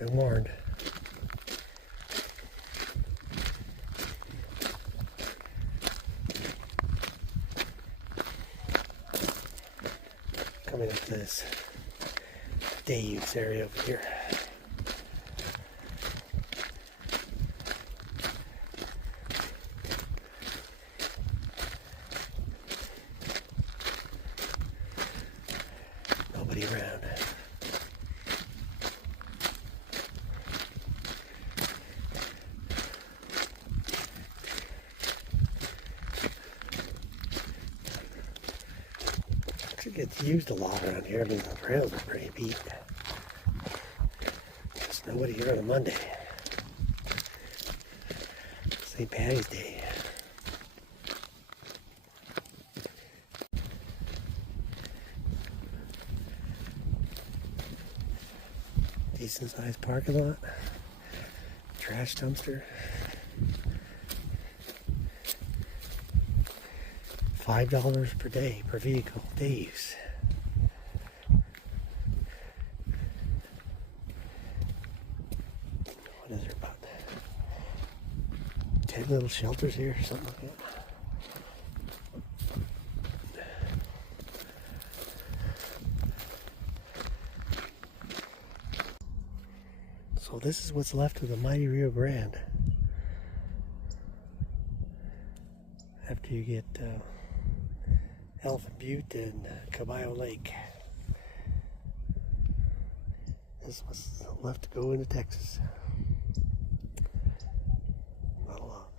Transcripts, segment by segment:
I've been warned. Coming up to this Dave's area over here. Nobody around. It gets used a lot around here. I mean, the trails are pretty beat. Just nobody here on a Monday. St. Patty's Day. Decent sized parking lot. Trash dumpster. $5 per day per vehicle. Dave's. What is there, about 10 little shelters here, something like that. So this is what's left of the mighty Rio Grande. After you get Elephant Butte and Caballo Lake. This was left to go into Texas. Not a lot.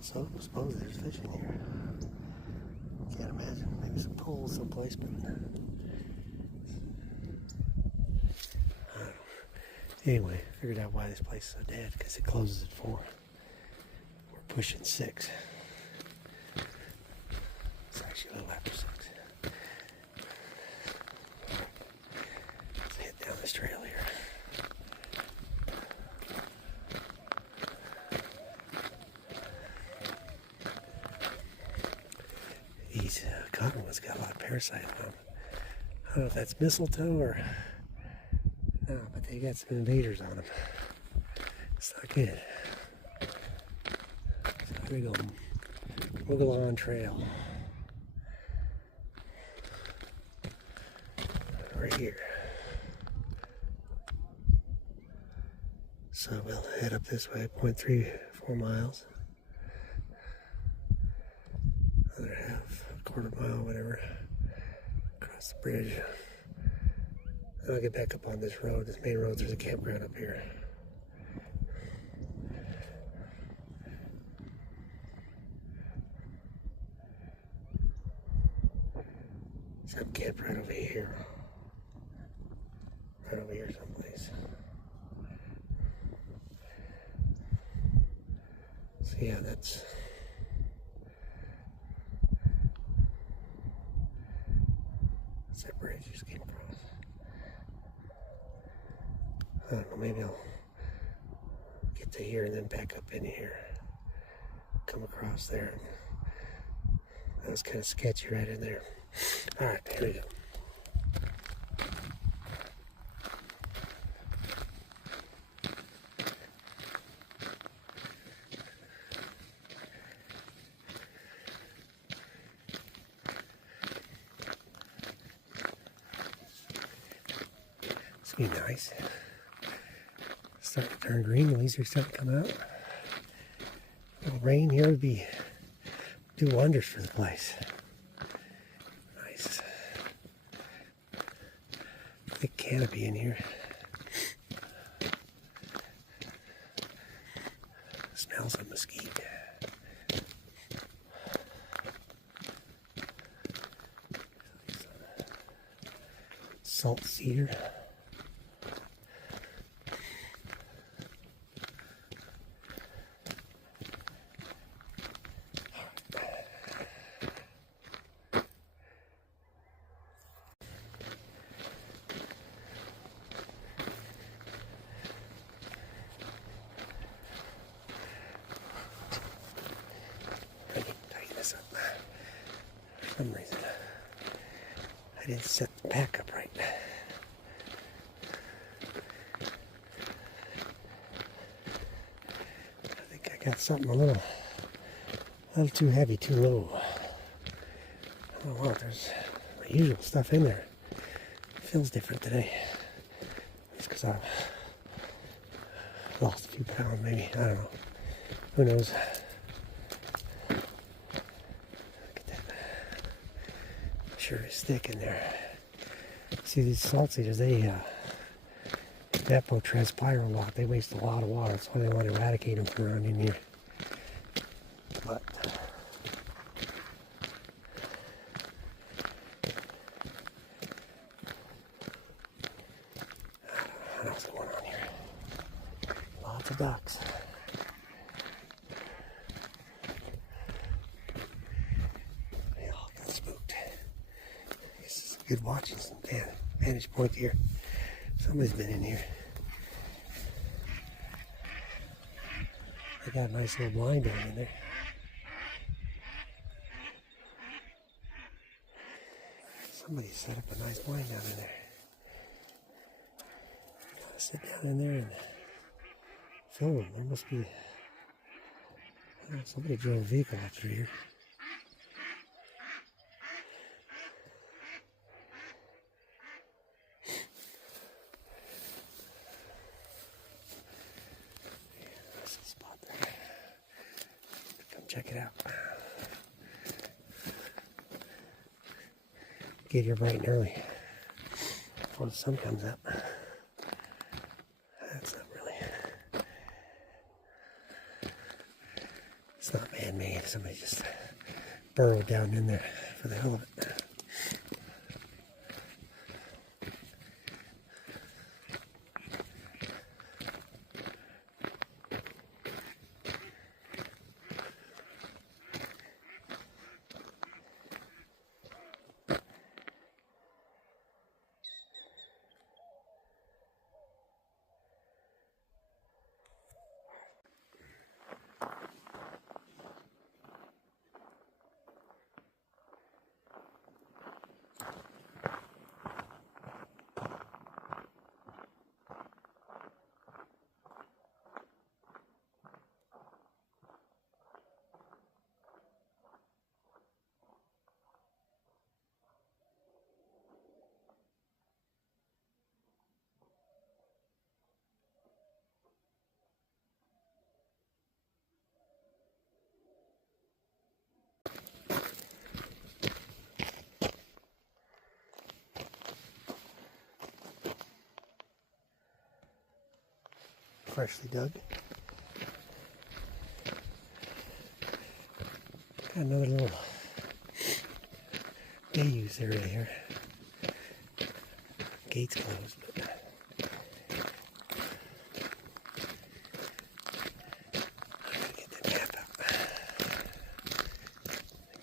So I suppose there's fishing here. Can't imagine. Maybe some poles someplace, but I don't know. Anyway, figured out why this place is so dead, because it closes at 4. We're pushing 6. It's actually a little after 6. Let's head down this trail here. These cottonwoods got a lot of parasite on them. I don't know if that's mistletoe or... No, but they got some invaders on them. It's not good. So here we go. Woogalawn Trail. Right here. So we'll head up this way, 0.34 miles. Another half, a quarter mile, whatever. Across the bridge. I'll get back up on this road, this main road. There's a campground up here. Some camp right over here. Right over here someplace. So yeah, that's... that bridge just came across. I don't know, maybe I'll get to here and then back up in here. Come across there. That was kind of sketchy right in there. Alright, here we go. It's gonna be nice. Starting to turn green, the leaves are starting to come out. A little rain here would do wonders for the place. Nice. Thick canopy in here. Smells of mesquite. Salt cedar. For some reason, I didn't set the pack up right. got something a little too heavy, too low. I don't know, there's my usual stuff in there. It feels different today. It's because I've lost a few pounds, maybe. I don't know. Who knows? Look at that. Sure is thick in there. See, these salt cedars, they evapotranspire a lot. They waste a lot of water. That's why they want to eradicate them from around in here. But what else is going on here? Lots of ducks. They all got spooked. This is a good watching vantage point here. Somebody's been in here. They got a nice little blind down in there. Somebody set up a nice blind down in there. Gotta sit down in there and film them. There must be somebody drove a vehicle up through here. Check it out. Get here bright and early before the sun comes up. That's not really. It's not man-made. Somebody just burrowed down in there for the hell of it. Freshly dug. Got another little day use area here. Gate's closed, but I gotta get the nap out.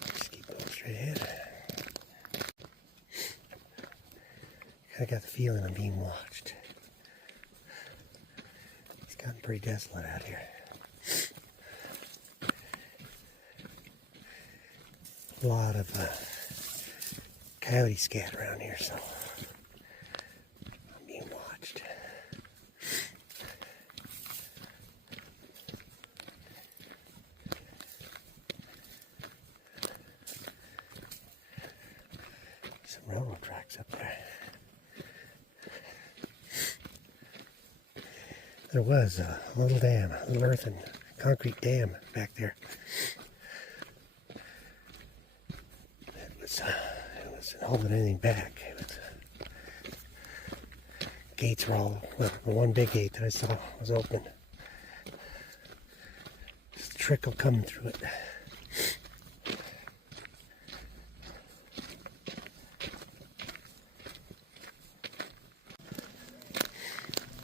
Just keep going straight ahead. I got the feeling I'm being watched. Gotten pretty desolate out here. A lot of coyote scat around here, so I'm being watched. Some railroad tracks up there. There was a little dam, a little earthen concrete dam back there. It wasn't holding anything back. Gates were all, well, the one big gate that I saw was open. Just a trickle coming through it.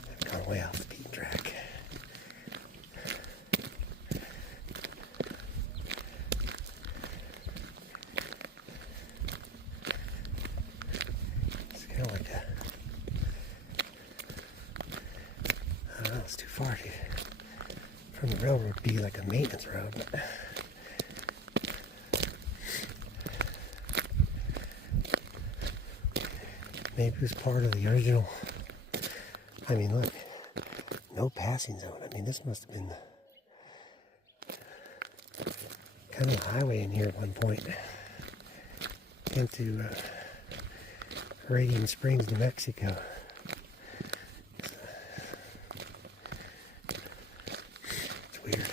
I've gone way off the beaten track. It's kind of like a, I don't know, it's too far from the railroad to be like a maintenance road, but maybe it was part of the original. I mean, look, no passing zone. I mean, this must have been kind of a highway in here at one point. Into Radiant Springs, New Mexico. It's weird.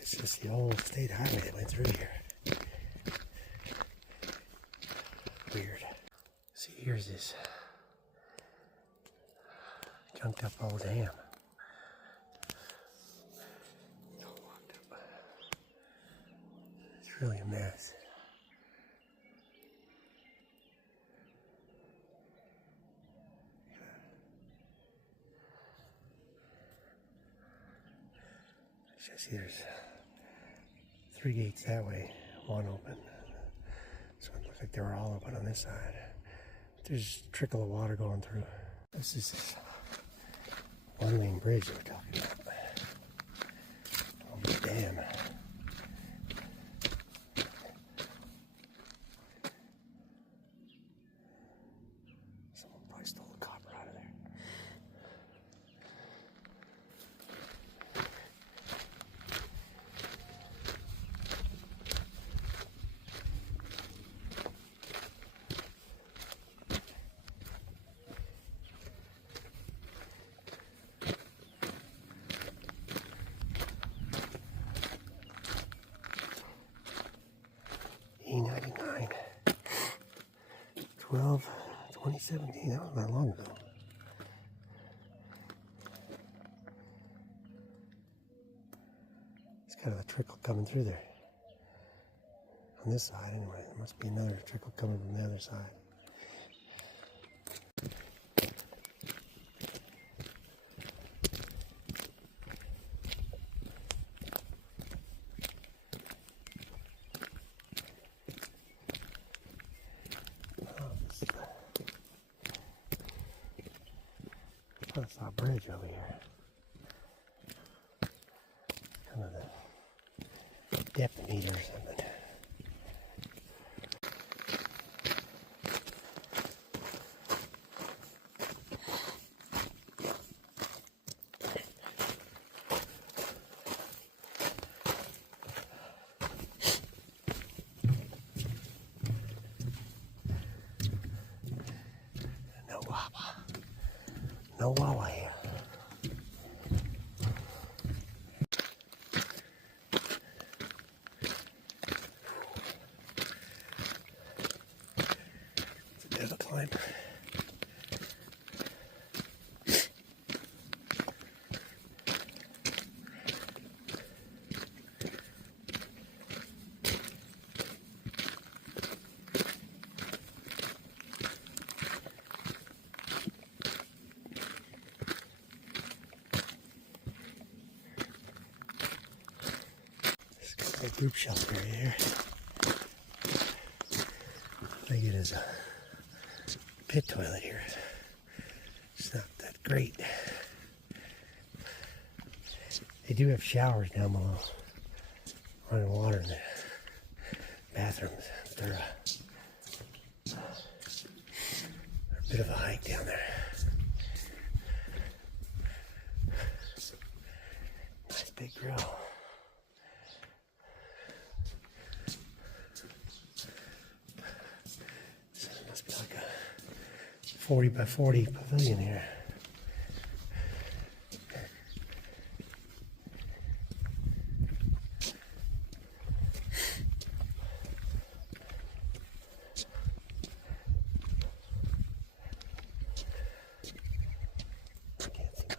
It's just the old state highway that went through here. Weird. See, here's this junked up old dam. It's all locked up. It's really a mess. See, there's 3 gates that way, one open. So it looks like they were all open on this side. There's a trickle of water going through. This is this one-lane bridge that we're talking about. Oh, the dam. Someone probably stole the copper out of there. E99, 2017, that was not long ago. It's kind of a trickle coming through there. On this side anyway, there must be another trickle coming from the other side. I saw a bridge over here. Kind of the depth meter or something. No wawa here. It's a bit of a climb. A group shelter here. I think it is a pit toilet here. It's not that great. They do have showers down below. Running water in the bathrooms. They're a bit of a hike down there. Nice big grill. So it must be like a 40 by 40 pavilion here.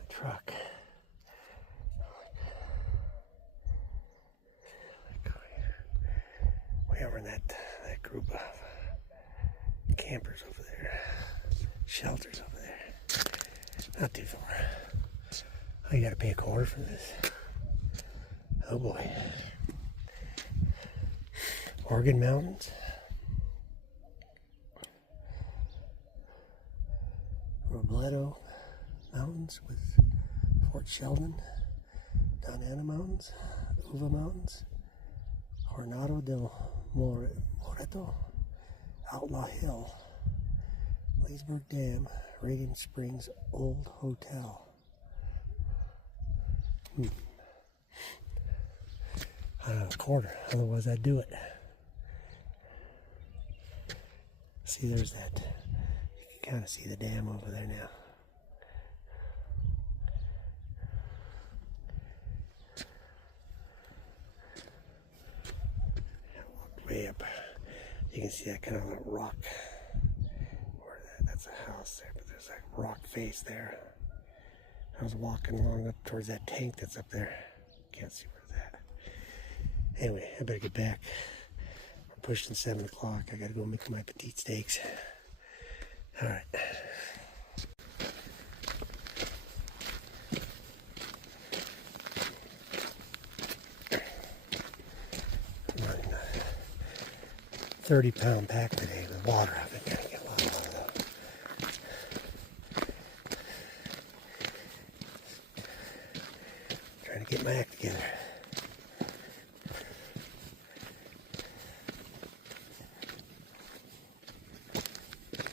Truck. Way over in that group of campers over there, shelters over there. Not too far. Oh, you gotta pay a quarter for this. Oh boy. Oregon Mountains. Robledo Mountains with Fort Sheldon, Don Ana Mountains, Uva Mountains, Coronado del Moreto, Outlaw Hill, Leesburg Dam, Radiant Springs Old Hotel. I don't have a quarter, otherwise I'd do it. See, there's that. You can kind of see the dam over there now. Way up, you can see that kind of rock. That's a house there, but there's that rock face there. I was walking along up towards that tank that's up there. Can't see where it's at. Anyway, I better get back. We're pushing 7 o'clock. I gotta go make my petite steaks. All right. I'm running a 30-pound pack today with water. I've been trying to get a lot of water though. Trying to get my act together.